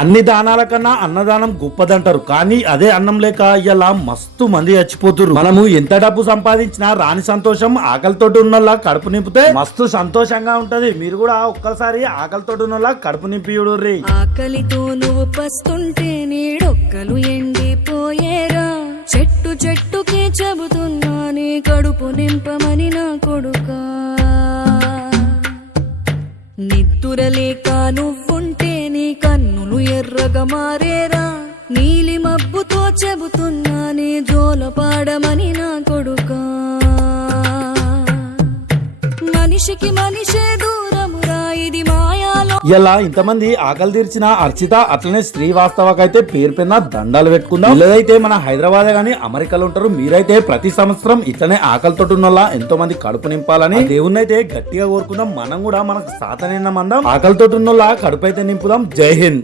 అన్ని దానాల కన్నా అన్నదానం గొప్పదంటారు. కానీ అదే అన్నం లేక ఇలా మస్తు మంది చచ్చిపోతున్నారు మనము ఎంత డబ్బు సంపాదించినా రాని సంతోషం ఆకలితోటి ఉన్నలా కడుపు నింపితే మస్తు సంతోషంగా ఉంటది. మీరు కూడా ఒక్కసారి ఆకలితోటి ఉన్నలా కడుపు నింపియుడు ఆకలితో నువ్వు పస్తుంటే నీడొక్కలు ఎండిపోయేరా. చెట్టు చెట్టుకే చెబుతున్నా నీ కడుపు నింపమని నా కొడుకా. నిద్దురలేక నువ్వుంటే ఎర్రగా మారేరా నీలి మబ్బుతో చెబుతున్నా నీ జోల పాడమని నా కొడుకా. మనిషికి మనిషే దూరమురా ఇది మాయాలో. ఇలా ఇంతమంది ఆకలి తీర్చిన అర్చిత అట్లనే శ్రీవాస్తవకైతే పేరు పైన దండాలు పెట్టుకుందాం. లేదైతే మన హైదరాబాద్ గానీ అమెరికాలో ఉంటారు. మీరైతే ప్రతి సంవత్సరం ఇట్లనే ఆకలితో ఉన్నోళ్ళ ఎంతో మంది కడుపు నింపాలని. దేవుణ్ణి అయితే గట్టిగా కోరుకుందాం. మనం కూడా మనకు సాతనైన మందం. ఆకలితో ఉన్నోళ్ళ కడుపు అయితే నింపుదాం. జై హింద్.